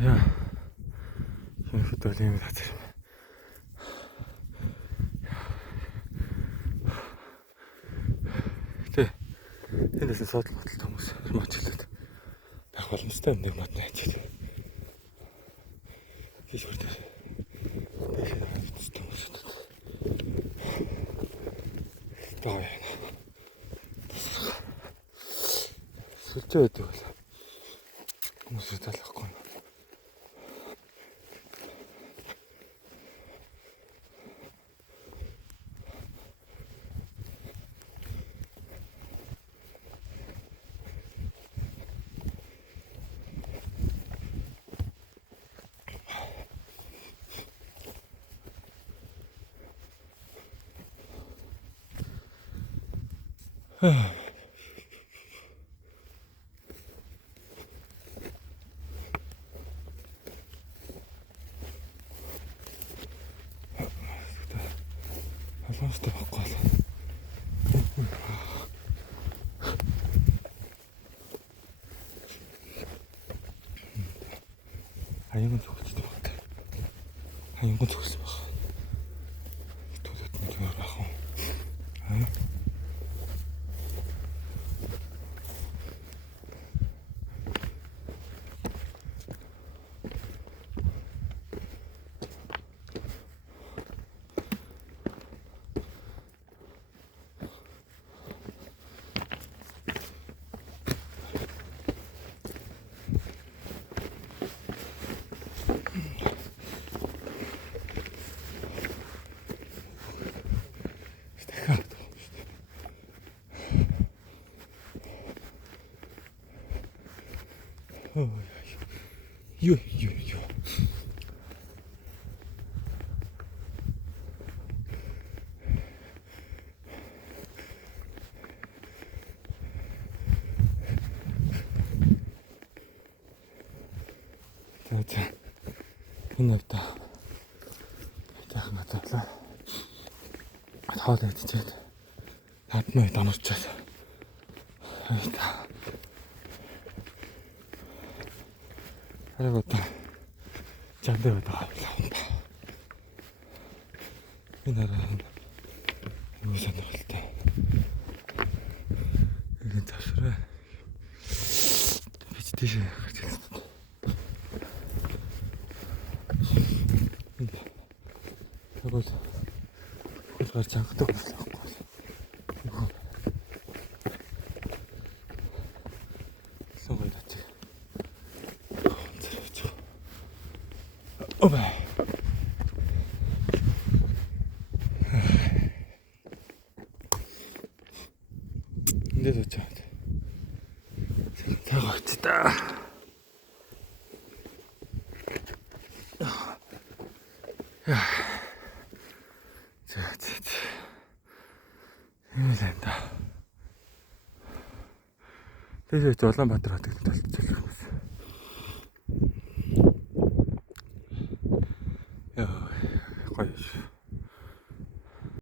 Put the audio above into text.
За. Хэмэхэд бол юм газар. Тэндээс суудлын хотод хүмүүс маачлаад байх боломжтой юм нэг мод найчаад. Тийш хүрдээ. Тийш хэвчтэй хүмүүс одоо. Тоо яана. Сүлжээ байдаг бол хүмүүс талахгүй. Алуустай байхгүй л. Аянган зүгчтэй байна. Аянган зүгсэн баг. Төвөд нь тэр ах уу. Юу. За. Энэ удаа яах надад хоол идчихэд надмаа донорчаад. Ариг одоо жамдаа байдаг юм ба. Энэ арай юу сонирхолтой. Энэ тавшраа. Бич тийш гарч ирсэн. Тэгвэл гарч анхдаг болсон байхгүй. Согой дат. Оба. Энд л очоод. Тагаач та. За. Юм л энэ. Тэгээд Улаанбаатар хотод толцсон хүмүүс.